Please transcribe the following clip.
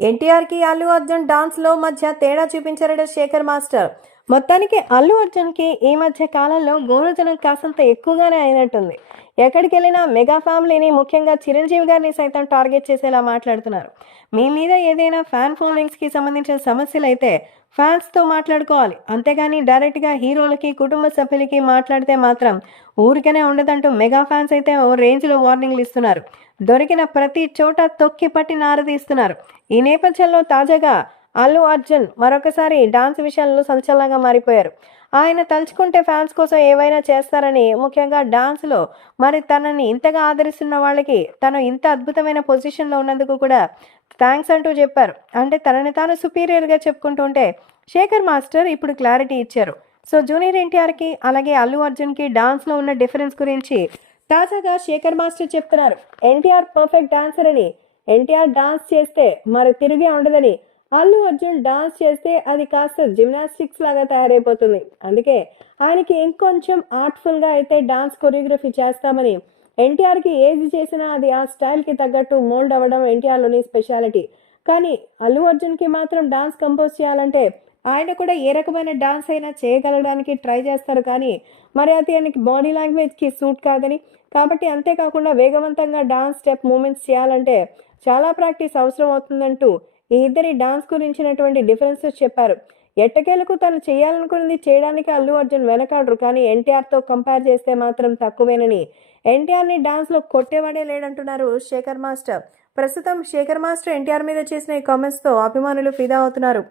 ఎన్టీఆర్కి అల్లు అర్జున్ డాన్స్లో మధ్య తేడా చూపించారట శేఖర్ మాస్టర్. మొత్తానికి అల్లు అర్జున్కి ఈ మధ్య కాలంలో గోనుజనం కాసంత ఎక్కువగానే అయినట్టుంది. ఎక్కడికి వెళ్ళినా మెగా ఫ్యామిలీని ముఖ్యంగా చిరంజీవి గారిని సైతం టార్గెట్ చేసేలా మాట్లాడుతున్నారు. మీ మీద ఏదైనా ఫ్యాన్ ఫాలోయింగ్స్కి సంబంధించిన సమస్యలు అయితే ఫ్యాన్స్తో మాట్లాడుకోవాలి. అంతేగాని డైరెక్ట్గా హీరోలకి కుటుంబ సభ్యులకి మాట్లాడితే మాత్రం ఊరికనే ఉండదంటూ మెగా ఫ్యాన్స్ అయితే ఓ రేంజ్లో వార్నింగ్లు ఇస్తున్నారు. దొరికిన ప్రతి చోట తొక్కి పట్టి నారదీస్తున్నారు. ఈ నేపథ్యంలో తాజాగా అల్లు అర్జున్ మరొకసారి డాన్స్ విషయంలో సంచలనంగా మారిపోయారు. ఆయన తలుచుకుంటే ఫ్యాన్స్ కోసం ఏవైనా చేస్తారని ముఖ్యంగా డాన్స్లో మరి తనని ఇంతగా ఆదరిస్తున్న వాళ్ళకి తను ఇంత అద్భుతమైన పొజిషన్లో ఉన్నందుకు కూడా థ్యాంక్స్ అంటూ చెప్పారు. అంటే తనని తాను సుపీరియర్గా చెప్పుకుంటుంటే శేఖర్ మాస్టర్ ఇప్పుడు క్లారిటీ ఇచ్చారు. సో జూనియర్ ఎన్టీఆర్కి అలాగే అల్లు అర్జున్కి డాన్స్లో ఉన్న డిఫరెన్స్ గురించి తాజాగా శేఖర్ మాస్టర్ చెప్తున్నారు. ఎన్టీఆర్ పర్ఫెక్ట్ డాన్సర్ అని. ఎన్టీఆర్ డాన్స్ చేస్తే మరి తిరిగి ఉండదని అల్లు అర్జున్ డాన్స్ చేస్తే అది కాస్త జిమ్నాస్టిక్స్ లాగా తయారైపోతుంది. అందుకే ఆయనకి ఇంకొంచెం ఆర్ట్ఫుల్గా అయితే డాన్స్ కొరియోగ్రఫీ చేస్తామని ఎన్టీఆర్కి ఏది చేసినా అది ఆ స్టైల్కి తగ్గట్టు మోల్డ్ అవ్వడం ఎన్టీఆర్లోని స్పెషాలిటీ. కానీ అల్లు అర్జున్కి మాత్రం డాన్స్ కంపోజ్ చేయాలంటే ఆయన కూడా ఏ రకమైన డాన్స్ అయినా చేయగలగడానికి ట్రై చేస్తారు. కానీ మరి అది ఆయనకి బాడీ లాంగ్వేజ్కి సూట్ కాదని కాబట్టి అంతేకాకుండా వేగవంతంగా డాన్స్ స్టెప్ మూమెంట్స్ చేయాలంటే చాలా ప్రాక్టీస్ అవసరం అవుతుందంటూ ఈ ఇద్దరి డాన్స్ గురించినటువంటి డిఫరెన్సెస్ చెప్పారు. ఎట్టకేలకు తను చేయాలనుకున్నది చేయడానికి అల్లు అర్జున్ వెనకాడరు కానీ ఎన్టీఆర్తో కంపేర్ చేస్తే మాత్రం తక్కువేనని. ఎన్టీఆర్ని డాన్స్లో కొట్టేవాడే లేడంటున్నారు శేఖర్ మాస్టర్. ప్రస్తుతం శేఖర్ మాస్టర్ ఎన్టీఆర్ మీద చేసిన ఈ కామెంట్స్తో అభిమానులు ఫిదా అవుతున్నారు.